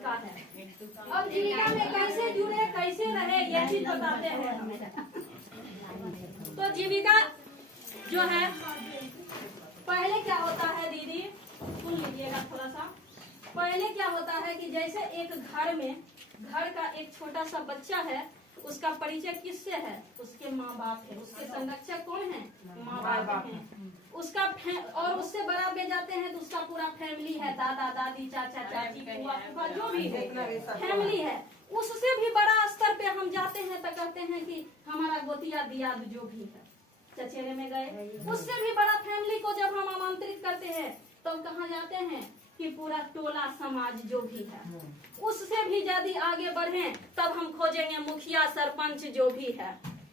जीविका है। अब जीविका में कैसे जुड़े, कैसे रहे, ये चीज बताते हैं हमें। तो जीविका जो है, पहले क्या होता है दीदी, सुन लीजिएगा थोड़ा सा। पहले क्या होता है कि जैसे एक घर में, घर का एक छोटा सा बच्चा है, उसका परिचय किससे है? उसके माँ बाप है। उसके संरक्षक कौन है? माँ बाप हैं। उसका और उससे बड़ा पे जाते हैं तो उसका पूरा फैमिली है, दादा दादी, चाचा चाची, बुआ फूफा, जो भी है फैमिली है। उससे भी बड़ा स्तर पे हम जाते हैं तो कहते हैं कि हमारा गोतिया दियाद जो भी है, चचेरे में गए। उससे भी बड़ा फैमिली को जब हम आमंत्रित करते हैं तो कहाँ जाते हैं कि पूरा टोला समाज जो भी है। उससे भी यदि आगे बढ़े तब हम खोजेंगे मुखिया सरपंच जो भी है।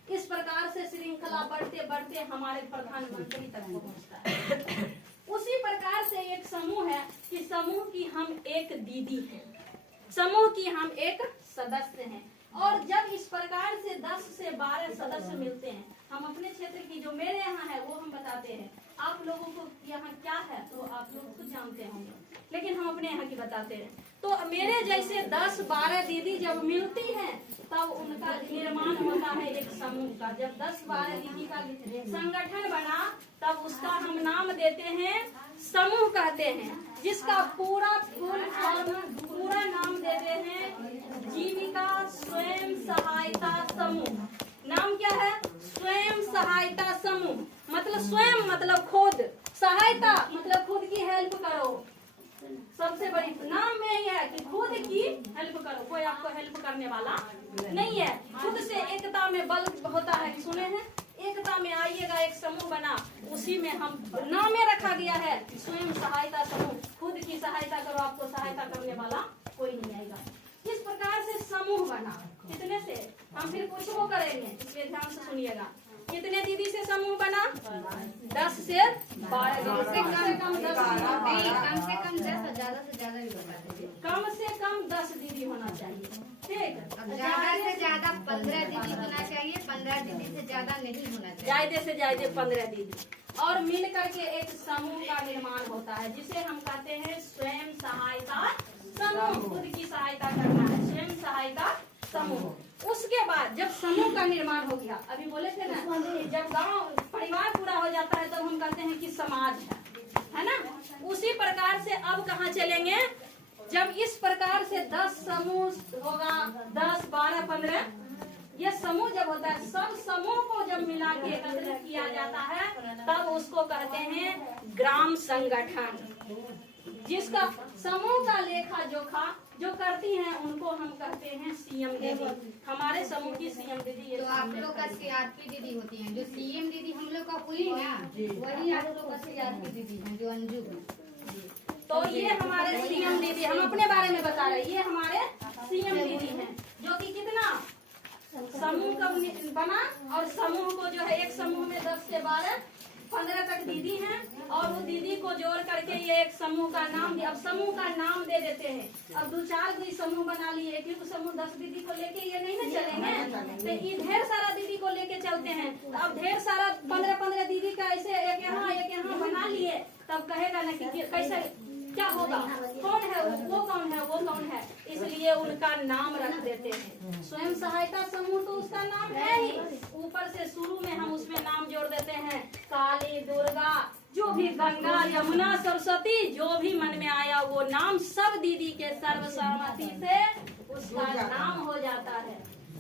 इस प्रकार से श्रृंखला बढ़ते बढ़ते हमारे प्रधानमंत्री तक पहुंचता है। उसी प्रकार से एक समूह है कि समूह की हम एक दीदी हैं, समूह की हम एक सदस्य हैं। और जब इस प्रकार से 10 से 12 सदस्य मिलते हैं, हम अपने क्षेत्र की जो मेरे यहाँ है वो हम बताते हैं। आप लोगों को यहाँ क्या है तो आप लोग खुद जानते होंगे, लेकिन हम अपने यहाँ की बताते हैं। तो मेरे जैसे 10-12 दीदी जब मिलती हैं तब उनका निर्माण होता है एक समूह का। जब 10-12 दीदी का संगठन बना तब उसका हम नाम देते हैं समूह कहते हैं, जिसका पूरा फुल फॉर्म, पूरा नाम देते हैं जीविका स्वयं सहायता समूह। नाम क्या है? स्वयं सहायता समूह। मतलब स्वयं मतलब खुद, सहायता मतलब खुद की हेल्प करो। सबसे बड़ी नाम में ही है कि खुद की हेल्प करो, कोई आपको हेल्प करने वाला नहीं है। खुद से एकता में बल होता है, सुने हैं? एकता में आइएगा, एक समूह बना, उसी में हम नाम में रखा गया है स्वयं सहायता समूह। खुद की सहायता करो, आपको सहायता करने वाला कोई नहीं आएगा। इस प्रकार से समूह बना। कितने से? हम फिर कुछ वो करेंगे, इसलिए ध्यान से सुनिएगा। कितने दीदी से समूह बना? 10 से 12 दीदी से कम 10 नहीं, कम से कम 10, ज्यादा से ज्यादा भी बता दीजिए। कम से कम 10 दीदी होना चाहिए, ठीक। ज्यादा से ज्यादा 15 दीदी होना चाहिए, 15 दीदी से ज्यादा नहीं होना चाहिए। ज्यादा से ज्यादा 15 दीदी और मिल करके एक समूह का निर्माण होता है, जिसे हम कहते हैं स्वयं सहायता समूह। खुद की सहायता करना है, स्वयं सहायता समूह। उसके बाद जब समूह का निर्माण हो गया, अभी बोले थे ना, जब गांव परिवार पूरा हो जाता है तब हम कहते हैं कि समाज है ना। उसी प्रकार से अब कहाँ चलेंगे? जब इस प्रकार से 10 समूह होगा, 10, 12, 15, ये समूह जब होता है, सब समूह को जब मिला के एकत्रित किया जाता है तब उसको कहते हैं ग्राम संगठन। जिसका समूह का लेखा जोखा जो करती हैं उनको हम कहते हैं सीएम दीदी। हमारे समूह की सीएम दीदी ये। तो आप लोग का सीआरपी दीदी होती हैं, जो सीएम दीदी हम लोग का हुई ना, वही आप लोग का सीआरपी दीदी हैं, जो अंजू है। तो ये हमारे सीएम दीदी, हम अपने बारे में बता रहे हैं, ये हमारे सीएम दीदी हैं, जो कि कितना समूह का बना। और समूह को जो है, एक समूह में 10 से 12, 15 तक दीदी हैं, और वो दीदी को जोड़ करके ये एक समूह का नाम दिया। अब समूह का नाम दे देते हैं। अब 2-4 भी समूह बना लिए, एक ही समूह 10 दीदी को लेके ये नहीं ना चलेंगे, तो ये ढेर सारा दीदी को लेके चलते हैं। तो अब ढेर सारा 15-15 दीदी का ऐसे एक यहाँ बना लिए, तब कहेगा ना कि कैसे क्या होगा, कौन है वो, कौन है वो, कौन है। इसलिए उनका नाम रख देते हैं। स्वयं सहायता समूह तो उसका नाम है ही, ऊपर से शुरू में हम उसमें नाम जोड़ देते हैं काली, दुर्गा, जो भी गंगा, यमुना, सरस्वती, जो भी मन में आया वो नाम सब दीदी के सर्वसम्मति से उसका नाम हो जाता है।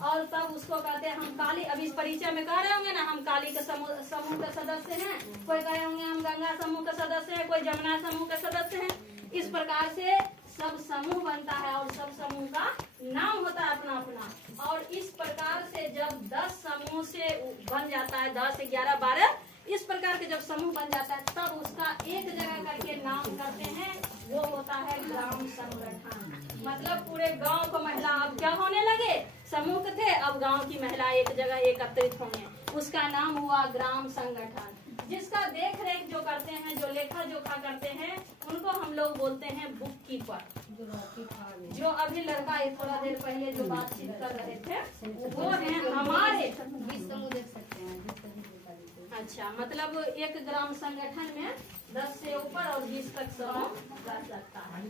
और तब उसको कहते हैं हम काली। अभी इस परिचय में कह रहे होंगे ना, हम काली के समूह के सदस्य हैं, कोई कहे होंगे हम गंगा समूह के सदस्य हैं, कोई जमुना समूह के सदस्य हैं। इस प्रकार से सब समूह बनता है और सब समूह का नाम होता है अपना अपना। और इस प्रकार से जब 10 समूह से बन जाता है, 10, 11, 12 इस प्रकार के जब समूह बन जाता है तब उसका एक जगह करके नाम करते हैं, वो होता है ग्राम संगठन। मतलब पूरे गांव को महिला अब क्या होने लगे, समूह के थे, अब गांव की महिला एक जगह एकत्रित होंगे, उसका नाम हुआ ग्राम संगठन। जिसका देख रेख जो करते हैं, जो लेखा जोखा करते हैं, उनको हम लोग बोलते हैं बुक कीपर। जो अभी लड़का एक थोड़ा देर पहले जो बातचीत कर रहे थे वो है हमारे समूह देख सकते हैं। अच्छा, मतलब एक ग्राम संगठन में 10 से ऊपर और 20 तक समूह रह सकता है।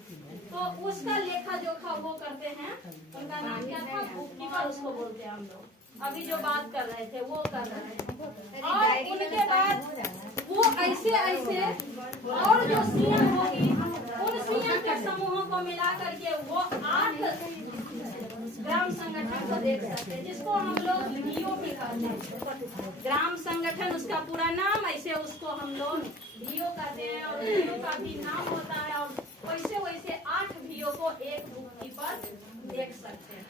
तो उसका लेखा जोखा वो करते हैं, उनका नाम क्या था, बुक कीपर उसको बोलते हैं हम लोग। अभी जो बात कर रहे थे वो कर रहे हैं। और उनके बाद वो ऐसे ऐसे और जो सीएम होगी उन सीएम के समूहों को मिला करके वो 8 ग्राम संगठन को देख सकते हैं, जिसको हम लोग बीओपी कहते हैं। ग्राम संगठन उसका पूरा नाम, ऐसे उसको हम लोग बीओ कहते हैं। और बीओ का भी नाम होता है, और वैसे वैसे 8 बीओ को एक बुक कीपर देख सकते हैं।